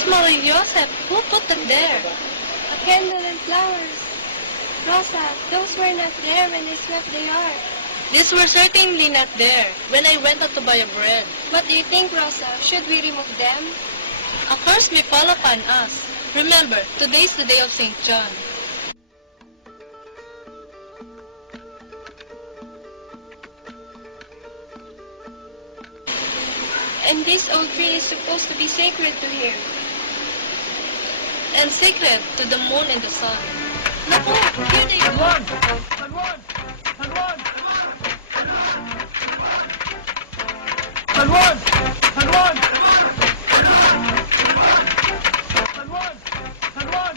Diyos Maria Joseph, who put them there? A candle and flowers. Rosa, those were not there when I swept the yard. These were certainly not there when I went out to buy a bread. What do you think, Rosa? Should we remove them? A curse may fall upon us. Remember, today is the day of St. John. And this old tree is supposed to be sacred to him. And sacred to the moon and the sun. Naku, here they go. Juan! San Juan! San Juan! San Juan! San Juan! San Juan! San Juan!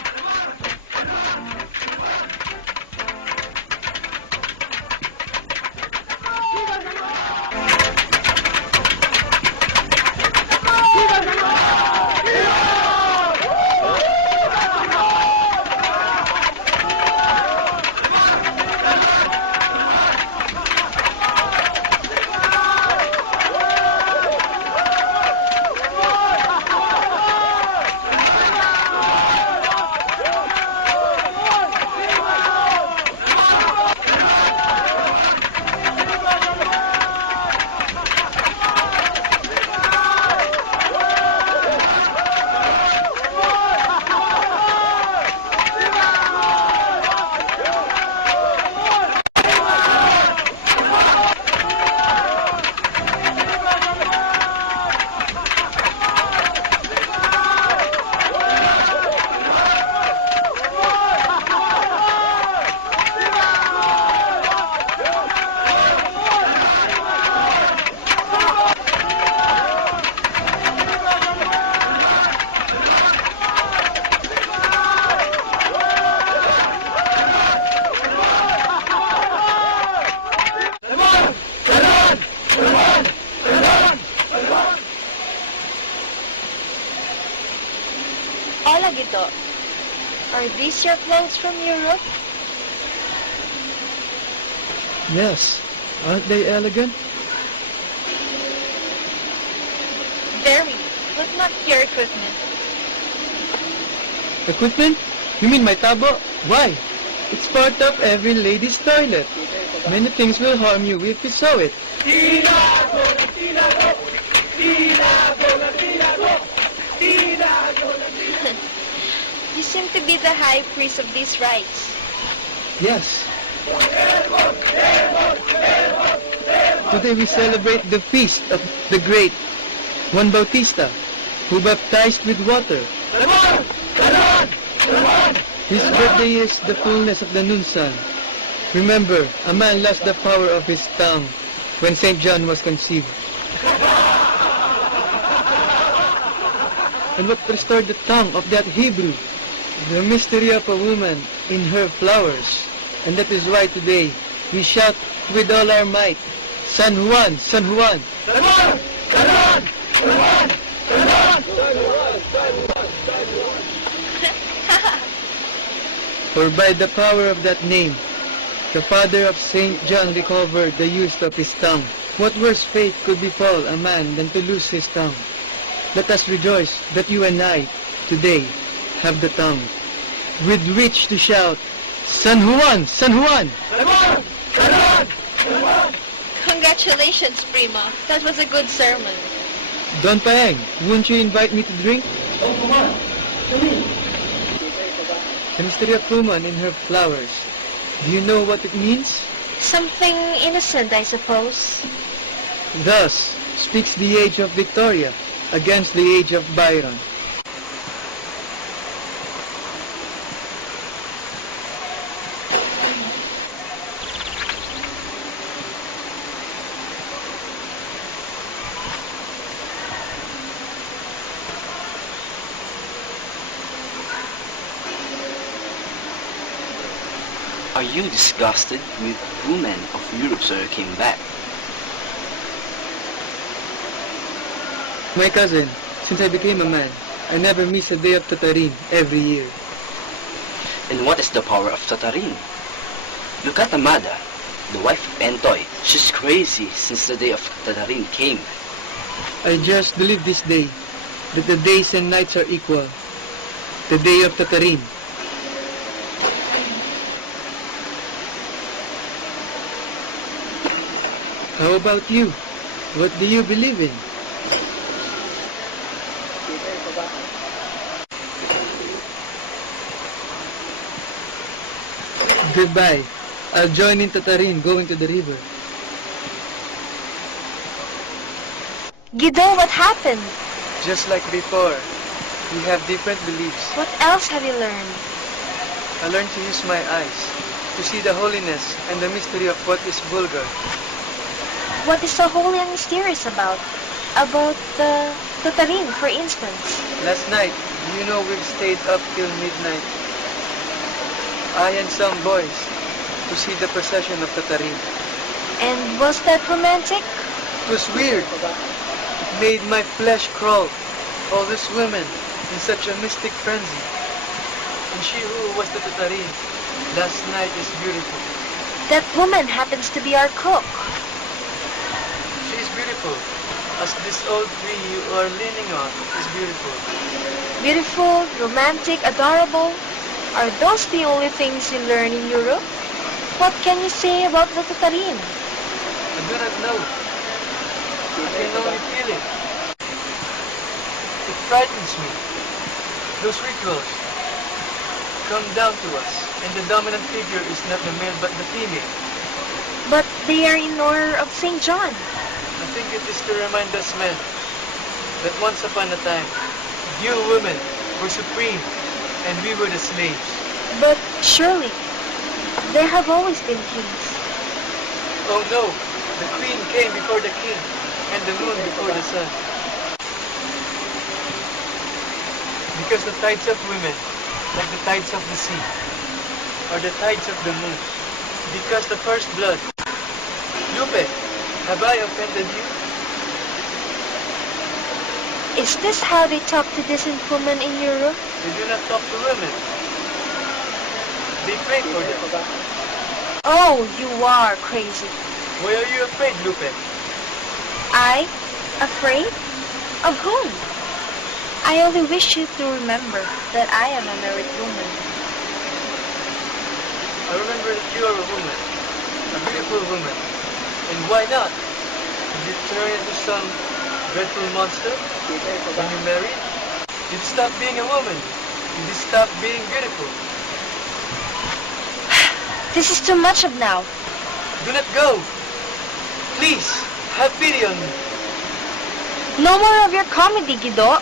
Are these your clothes from Europe? Yes. Aren't they elegant? Very, but not your equipment. Equipment? You mean my tabo? Why? It's part of every lady's toilet. Many things will harm you if you sew it. You seem to be the high priest of these rites. Yes. Today we celebrate the feast of the great Juan Bautista, who baptized with water. His birthday is the fullness of the noon sun. Remember, a man lost the power of his tongue when St. John was conceived. And what restored the tongue of that Hebrew? The mystery of a woman in her flowers. And that is why today we shout with all our might, San Juan, San Juan. San Juan! San Juan! San Juan! San Juan! For by the power of that name, the father of St. John recovered the use of his tongue. What worse fate could befall a man than to lose his tongue? Let us rejoice that you and I, today, have the tongue, with which to shout, San Juan! San Juan! San Juan! San Juan! San Juan! Congratulations, Prima. That was a good sermon. Don Paeng, won't you invite me to drink? Oh, come on! The mystery of woman in her flowers. Do you know what it means? Something innocent, I suppose. Thus speaks the age of Victoria against the age of Byron. Are you disgusted with women of Europe, sir, came back? My cousin, since I became a man, I never miss a day of Tatarin every year. And what is the power of Tatarin? Look at Amada, the wife of Entoy. She's crazy since the day of Tatarin came. I just believe this day that the days and nights are equal. The day of Tatarin. How about you? What do you believe in? Goodbye. I'll join in Tatarin going to the river. Guido, what happened? Just like before, we have different beliefs. What else have you learned? I learned to use my eyes, to see the holiness and the mystery of what is vulgar. What is so holy and mysterious about? About the Tatarin, for instance. Last night, do you know we've stayed up till midnight? I and some boys, to see the procession of Tatarin. And was that romantic? It was weird. It made my flesh crawl. All these women in such a mystic frenzy. And she who was the Tatarin last night is beautiful. That woman happens to be our cook. She is beautiful, as this old tree you are leaning on is beautiful. Beautiful, romantic, adorable. Are those the only things you learn in Europe? What can you say about the Tatarin? I do not know. I can only feel it. It frightens me. Those rituals come down to us, and the dominant figure is not the male but the female. But they are in honor of St. John. I think it is to remind us men that once upon a time, you women were supreme and we were the slaves. But surely, there have always been kings. Oh no, the queen came before the king and the moon before the sun. Because the tides of women, like the tides of the sea, are the tides of the moon. Because the first blood. Lupe, have I offended you? Is this how they talk to decent women in Europe? They do not talk to women. They pray for them. Oh, you are crazy. Why are you afraid, Lupe? I? Afraid? Of whom? I only wish you to remember that I am a married woman. I remember that you are a woman, a beautiful woman. And why not? Did you turn into some dreadful monster when you married? Did you stop being a woman? Did you stop being beautiful? This is too much of now. Do not go. Please, have pity on me. No more of your comedy, Guido.